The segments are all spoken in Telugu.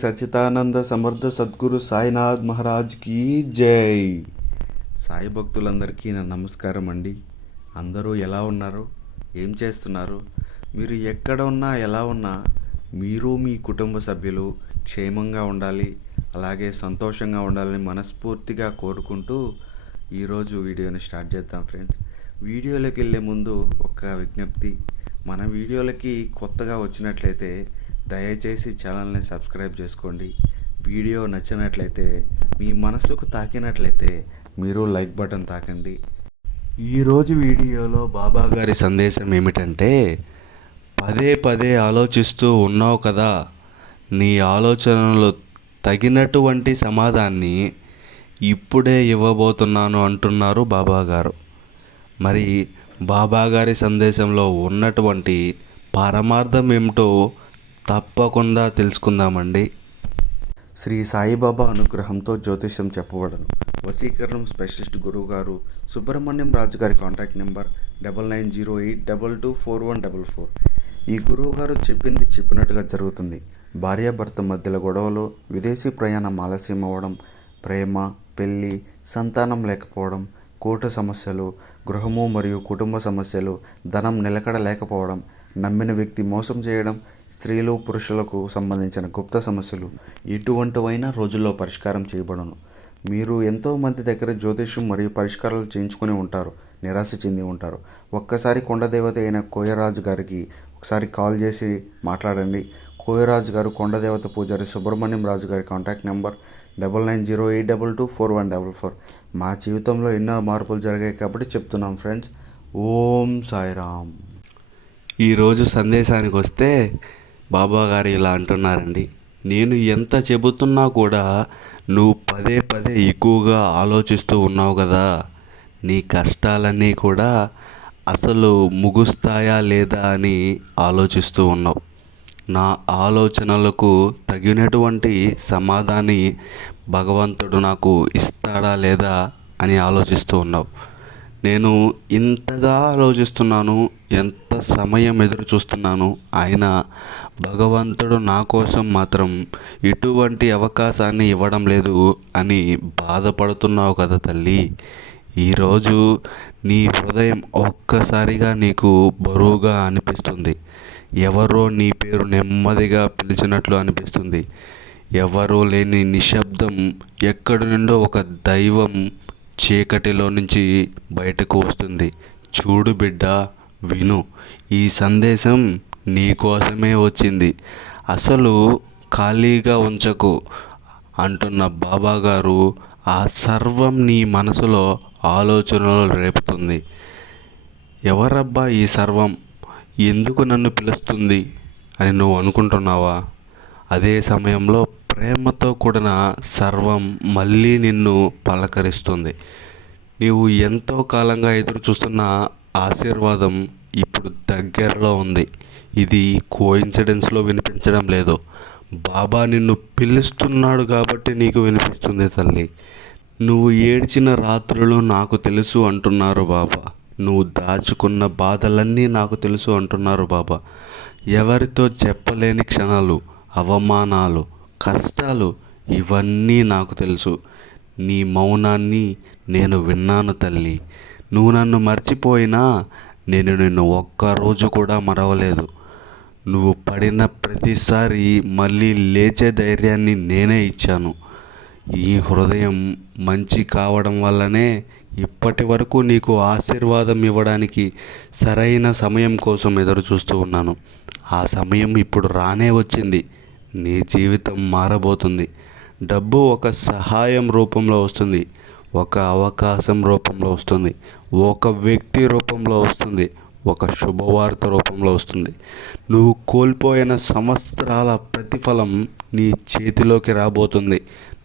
సచ్చిదానంద సమర్థ సద్గురు సాయినాథ్ మహారాజ్ కీ జై. సాయి భక్తులందరికీ నా నమస్కారం అండి. అందరూ ఎలా ఉన్నారు, ఏం చేస్తున్నారు? మీరు ఎక్కడ ఉన్నా ఎలా ఉన్నా మీరు మీ కుటుంబ సభ్యులు క్షేమంగా ఉండాలి, అలాగే సంతోషంగా ఉండాలని మనస్ఫూర్తిగా కోరుకుంటూ ఈరోజు వీడియోని స్టార్ట్ చేద్దాం ఫ్రెండ్స్. వీడియోలోకి వెళ్ళే ముందు ఒక విజ్ఞప్తి, మన వీడియోలకి కొత్తగా వచ్చినట్లయితే దయచేసి ఛానల్ని సబ్స్క్రైబ్ చేసుకోండి. వీడియో నచ్చినట్లయితే, మీ మనసుకు తాకినట్లయితే మీరు లైక్ బటన్ తాకండి. ఈరోజు వీడియోలో బాబా గారి సందేశం ఏమిటంటే, పదే పదే ఆలోచిస్తూ ఉన్నావు కదా, నీ ఆలోచనలు తగినటువంటి సమాధానాన్ని ఇప్పుడే ఇవ్వబోతున్నాను అంటున్నారు బాబా గారు. మరి బాబా గారి సందేశంలో ఉన్నటువంటి పరమార్థం ఏమిటో తప్పకుండా తెలుసుకుందామండి. శ్రీ సాయిబాబా అనుగ్రహంతో జ్యోతిష్యం చెప్పబడను. వశీకరణం స్పెషలిస్ట్ గురువుగారు సుబ్రహ్మణ్యం రాజు గారి కాంటాక్ట్ నెంబర్ 9908224144. ఈ గురువుగారు చెప్పింది చెప్పినట్టుగా జరుగుతుంది. భార్యాభర్త మధ్యలో గొడవలు, విదేశీ ప్రయాణం ఆలస్యం అవ్వడం, ప్రేమ, పెళ్ళి, సంతానం లేకపోవడం, కోర్టు సమస్యలు, గృహము మరియు కుటుంబ సమస్యలు, ధనం నిలకడ లేకపోవడం, నమ్మిన వ్యక్తి మోసం చేయడం, స్త్రీలు పురుషులకు సంబంధించిన గుప్త సమస్యలు ఎటువంటివైనా రోజుల్లో పరిష్కారం చేయబడను. మీరు ఎంతోమంది దగ్గర జ్యోతిష్యం మరియు పరిష్కారాలు చేయించుకుని ఉంటారు, నిరాశ చెంది ఉంటారు. ఒక్కసారి కొండదేవత అయిన కోయరాజు గారికి ఒకసారి కాల్ చేసి మాట్లాడండి. కోయరాజు గారు కొండదేవత పూజారి సుబ్రహ్మణ్యం రాజు గారి కాంటాక్ట్ నెంబర్ 9908224144. మా జీవితంలో ఎన్నో మార్పులు జరిగాయి కాబట్టి చెప్తున్నాం ఫ్రెండ్స్. ఓం సాయిరామ్. ఈరోజు సందేశానికి వస్తే బాబా గారు ఇలా అంటున్నారండి, నేను ఎంత చెబుతున్నా కూడా నువ్వు పదే పదే ఎక్కువగా ఆలోచిస్తూ ఉన్నావు కదా, నీ కష్టాలన్నీ కూడా అసలు ముగుస్తాయా లేదా అని ఆలోచిస్తూ ఉన్నావు. నా ఆలోచనలకు తగినటువంటి సమాధానాన్ని భగవంతుడు నాకు ఇస్తాడా లేదా అని ఆలోచిస్తూ ఉన్నావు. నేను ఇంతగా ఆలోచిస్తున్నాను, ఎంత సమయం ఎదురు చూస్తున్నాను, అయినా భగవంతుడు నా కోసం మాత్రం ఎటువంటి అవకాశాన్ని ఇవ్వడం లేదు అని బాధపడుతున్నావు కదా తల్లి. ఈరోజు నీ హృదయం ఒక్కసారిగా నీకు బరువుగా అనిపిస్తుంది. ఎవరో నీ పేరు నెమ్మదిగా పిలిచినట్లు అనిపిస్తుంది. ఎవరో లేని నిశ్శబ్దం, ఎక్కడి నుండో ఒక దైవం చీకటిలో నుంచి బయటకు వస్తుంది. చూడు బిడ్డ, విను, ఈ సందేశం నీ కోసమే వచ్చింది. అసలు ఖాళీగా ఉంచకు అంటున్న బాబా గారు ఆ సర్వం నీ మనసులో ఆలోచనలు రేపుతుంది. ఎవరబ్బా ఈ సర్వం, ఎందుకు నన్ను పిలుస్తుంది అని నువ్వు అనుకుంటున్నావా? అదే సమయంలో ప్రేమతో కూడిన సర్వం మళ్ళీ నిన్ను పలకరిస్తుంది. నీవు ఎంతో కాలంగా ఎదురు చూస్తున్న ఆశీర్వాదం ఇప్పుడు దగ్గరలో ఉంది. ఇది కోఇన్సిడెన్స్లో వినిపించడం లేదు. బాబా నిన్ను పిలుస్తున్నాడు కాబట్టి నీకు వినిపిస్తుంది తల్లి. నువ్వు ఏడ్చిన రాత్రులు నాకు తెలుసు అంటున్నారు బాబా. నువ్వు దాచుకున్న బాధలన్నీ నాకు తెలుసు అంటున్నారు బాబా. ఎవరితో చెప్పలేని క్షణాలు, అవమానాలు, కష్టాలు ఇవన్నీ నాకు తెలుసు. నీ మౌనాన్ని నేను విన్నాను తల్లి. నువ్వు నన్ను మర్చిపోయినా నేను నిన్ను ఒక్కరోజు కూడా మరవలేదు. నువ్వు పడిన ప్రతిసారి మళ్ళీ లేచే ధైర్యాన్ని నేనే ఇచ్చాను. ఈ హృదయం మంచి కావడం వల్లనే ఇప్పటి వరకు నీకు ఆశీర్వాదం ఇవ్వడానికి సరైన సమయం కోసం ఎదురు చూస్తూ ఉన్నాను. ఆ సమయం ఇప్పుడు రానే వచ్చింది. నీ జీవితం మారబోతుంది. డబ్బు ఒక సహాయం రూపంలో వస్తుంది, ఒక అవకాశం రూపంలో వస్తుంది, ఒక వ్యక్తి రూపంలో వస్తుంది, ఒక శుభవార్త రూపంలో వస్తుంది. నువ్వు కోల్పోయిన సంవత్సరాల ప్రతిఫలం నీ చేతిలోకి రాబోతుంది.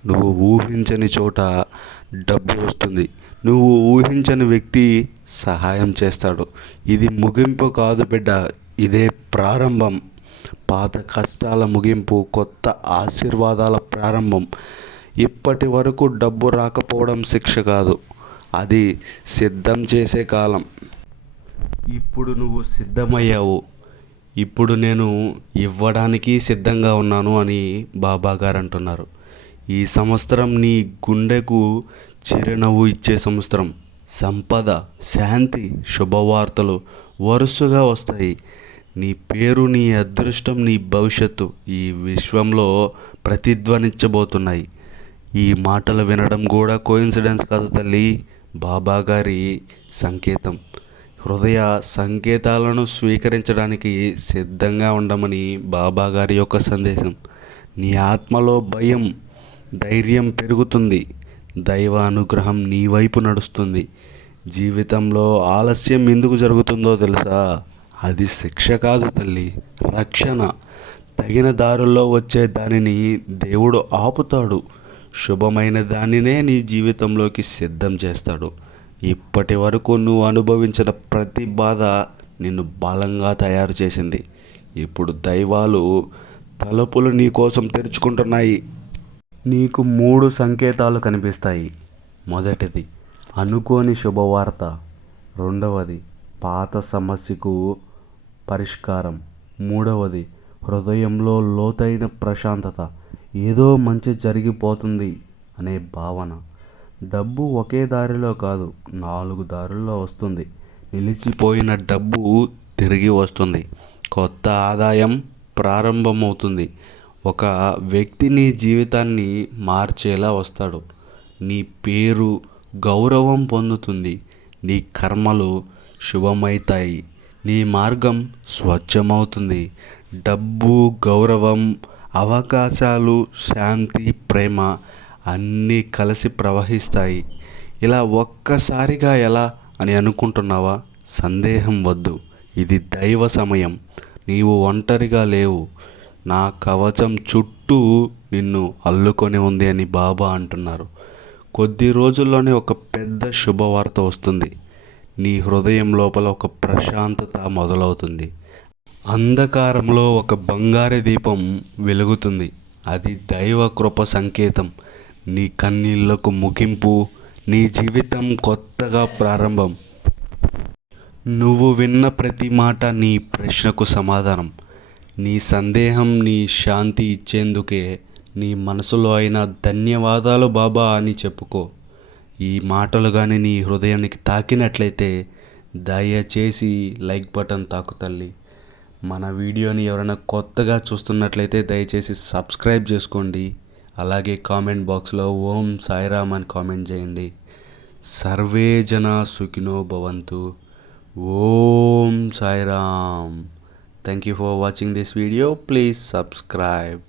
నువ్వు ఊహించని చోట డబ్బు వస్తుంది. నువ్వు ఊహించని వ్యక్తి సహాయం చేస్తాడు. ఇది ముగింపు కాదు బిడ్డ, ఇదే ప్రారంభం. పాత కష్టాల ముగింపు, కొత్త ఆశీర్వాదాల ప్రారంభం. ఇప్పటి వరకు డబ్బు రాకపోవడం శిక్ష కాదు, అది సిద్ధం చేసే కాలం. ఇప్పుడు నువ్వు సిద్ధమయ్యావు. ఇప్పుడు నేను ఇవ్వడానికి సిద్ధంగా ఉన్నాను అని బాబా గారు అంటున్నారు. ఈ సంవత్సరం నీ గుండెకు చిరునవ్వు ఇచ్చే సంవత్సరం. సంపద, శాంతి, శుభవార్తలు వరుసగా వస్తాయి. నీ పేరు, నీ అదృష్టం, నీ భవిష్యత్తు ఈ విశ్వంలో ప్రతిధ్వనించబోతున్నాయి. ఈ మాటలు వినడం కూడా కోయిన్సిడెన్స్ కాదు తల్లి, బాబా గారి సంకేతం. హృదయ సంకేతాలను స్వీకరించడానికి సిద్ధంగా ఉండమని బాబా గారి యొక్క సందేశం. నీ ఆత్మలో భయం, ధైర్యం పెరుగుతుంది. దైవ అనుగ్రహం నీ వైపు నడుస్తుంది. జీవితంలో ఆలస్యం ఎందుకు జరుగుతుందో తెలుసా? అది శిక్ష కాదు తల్లి, రక్షణ. తగిన దారుల్లో వచ్చే దానిని దేవుడు ఆపుతాడు. శుభమైన దానినే నీ జీవితంలోకి సిద్ధం చేస్తాడు. ఇప్పటి వరకు నువ్వు అనుభవించిన ప్రతి బాధ నిన్ను బలంగా తయారు చేసింది. ఇప్పుడు దైవాలు తలుపులు నీ కోసం తెరుచుకుంటున్నాయి. నీకు 3 సంకేతాలు కనిపిస్తాయి. మొదటిది అనుకోని శుభవార్త. రెండవది పాత సమస్యకు పరిష్కారం. మూడవది హృదయంలో లోతైన ప్రశాంతత. ఏదో మంచి జరిగిపోతుంది అనే భావన. డబ్బు ఒకే దారిలో కాదు, 4 దారుల్లో వస్తుంది. నిలిచిపోయిన డబ్బు తిరిగి వస్తుంది. కొత్త ఆదాయం ప్రారంభమవుతుంది. ఒక వ్యక్తి నీ జీవితాన్ని మార్చేలా వస్తాడు. నీ పేరు, గౌరవం పొందుతుంది. నీ కర్మలు శుభమవుతాయి. నీ మార్గం స్వచ్ఛమవుతుంది. డబ్బు, గౌరవం, అవకాశాలు, శాంతి, ప్రేమ అన్నీ కలిసి ప్రవహిస్తాయి. ఇలా ఒక్కసారిగా ఎలా అని అనుకుంటున్నావా? సందేహం వద్దు. ఇది దైవ సమయం. నీవు ఒంటరిగా లేవు. నా కవచం చుట్టూ నిన్ను అల్లుకొని ఉంది అని బాబా అంటున్నారు. కొద్ది రోజుల్లోనే ఒక పెద్ద శుభవార్త వస్తుంది. నీ హృదయం లోపల ఒక ప్రశాంతత మొదలవుతుంది. అంధకారంలో ఒక బంగారు దీపం వెలుగుతుంది. అది దైవ కృప సంకేతం. నీ కన్నీళ్లకు ముగింపు. నీ జీవితం కొత్తగా ప్రారంభం. నువ్వు విన్న ప్రతి మాట నీ ప్రశ్నకు సమాధానం. నీ సందేహం నీ శాంతి ఇచ్చేందుకే. నీ మనసులో అయినా ధన్యవాదాలు బాబా అని చెప్పుకో. ఈ మాటలు కానీ నీ హృదయానికి తాకినట్లయితే దయచేసి లైక్ బటన్ తాకు తల్లి. మన వీడియోని ఎవరైనా కొత్తగా చూస్తున్నట్లయితే దయచేసి సబ్స్క్రైబ్ చేసుకోండి. అలాగే కామెంట్ బాక్స్లో ఓం సాయిరామ్ అని కామెంట్ చేయండి. సర్వే జన సుఖినో భవంతు. ఓం Sairam. Thank you for watching this video. Please subscribe.